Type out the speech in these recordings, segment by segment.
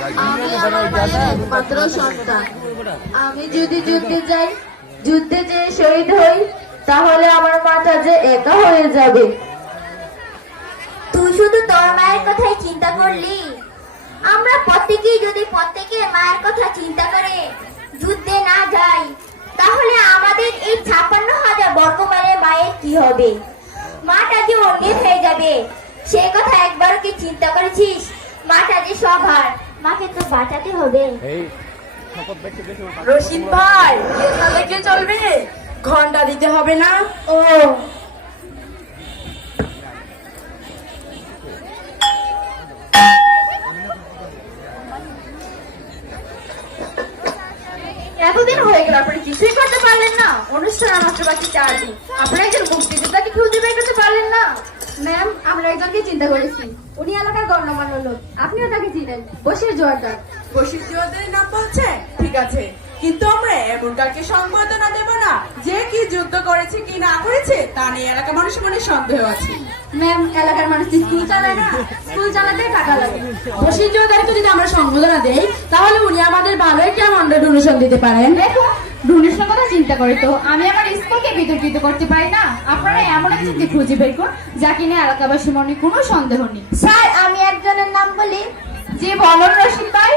আমি আমার মায়ের একমাত্র সন্তান। আমি যদি যুদ্ধে যাই যুদ্ধে যে শহীদ হই তাহলে আমার মাটা যে একা হয়ে যাবে। তুই শুধু তোর মায়ের কথাই চিন্তা করলি? আমরা প্রত্যেকেই যদি প্রত্যেকের মায়ের কথা চিন্তা করে যুদ্ধে না যাই তাহলে আমাদের এই ছাপ্পান্ন হাজার বর্গমাইলের মায়ের কি হবে? মাটা যে অন্যের হয়ে যাবে সেই কথা একবার কি চিন্তা করেছিস? মাটা যে সবার মাকে তো বাঁচাতে হবে। রশিদ ভাই এটা দেখে চলবে? ঘণ্টা দিতে হবে না? ও। এতদিন হয়ে গেল আপনি কিছুই করতে পারলেন না। অনুষ্ঠান মাত্র বাকি চার দিন আপনি একজন মুক্তিযোদ্ধাকে খুঁজে বের করতে পারলেন না। ম্যাম আমরা একজনকে চিন্তা করেছি। উনি এলাকার গণ্যমান্য লোক। আপনিও তাকে চিনেন। বসির জোয়ারদার। বসির জোয়াদের নাম বলছে? ঠিক আছে। কিন্তু আমরা এমন কাউকে সংবর্ধনা দেব না। যে কি যুদ্ধ করেছে কি না করেছে তা নিয়ে এলাকা মানুষের মনে সন্দেহ আছে। ম্যাম এলাকার মানুষ স্কুল চালায় না? স্কুল চালাতে টাকা লাগে। বসির জোদারকে যদি আমরা সম্বোধনা দেই তাহলে উনি আমাদের ভালো একটা অ্যামাউন্টে ডোনেশন দিতে পারেন। দেখো ডোনেশন কথা চিন্তা করে তো। আমি আমার স্কুলকে বিতর্কিত করতে পারি না। আপনারা এমন একজনকে খুঁজে বের করুন যা কিনা এলাকাবাসী মনে কোনো সন্দেহ নেই। স্যার আমি একজনের নাম বলি যে বলন রশিদ ভাই।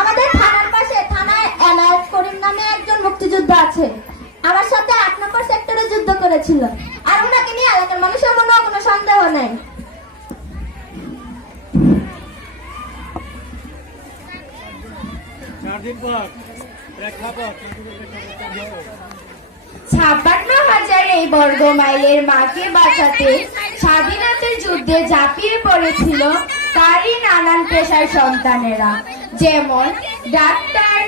আমাদের থানার পাশে থানায় এনায়েত করিম নামে একজন মুক্তিযোদ্ধা আছে। আমার সাথে আট নম্বর সেক্টরে যুদ্ধ করেছিল। আর ওনাকে নিয়ে এলাকার মানুষের মনে কোনো সন্দেহ নেই। ছাপ্পান্ন হাজার এই বর্গ মাইলের মাকে বাঁচাতে স্বাধীনতার যুদ্ধে ঝাঁপিয়ে পড়েছিল তারই নানান পেশার সন্তানেরা। যেমন ডাক্তার,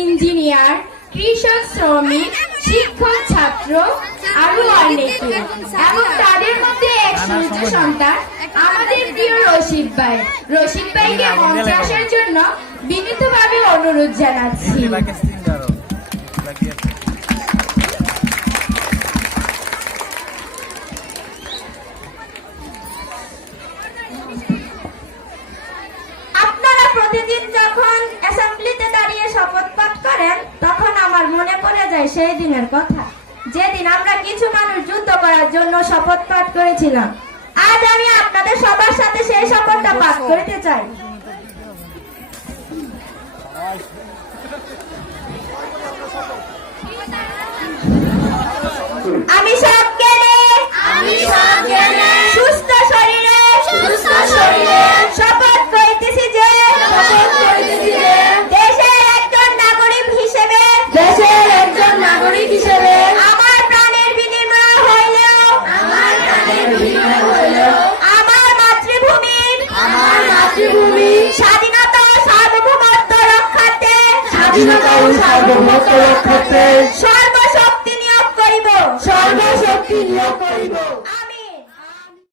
ইঞ্জিনিয়ার, কৃষক শ্রমিক, শিক্ষক ছাত্র আরও অনেকে। এবং তাদের মধ্যে এক সূর্য সন্তান আমাদের প্রিয় রশিদ ভাই। রশিদ ভাইকে মঞ্চে আসার জন্য বিনীতভাবে অনুরোধ জানাচ্ছি। প্রতিদিন যখন অ্যাসেম্বলিতে দাঁড়িয়ে শপথ পাঠ করেন, তখন আমার মনে পড়ে যায় সেই দিনের কথা। যেদিন আমরা কিছু মানুষ যুদ্ধ করার জন্য শপথ পাঠ করেছিলাম, আজ আমি আপনাদের সবার সাথে সেই শপথটা পাঠ করতে চাই। আমি সব Lord,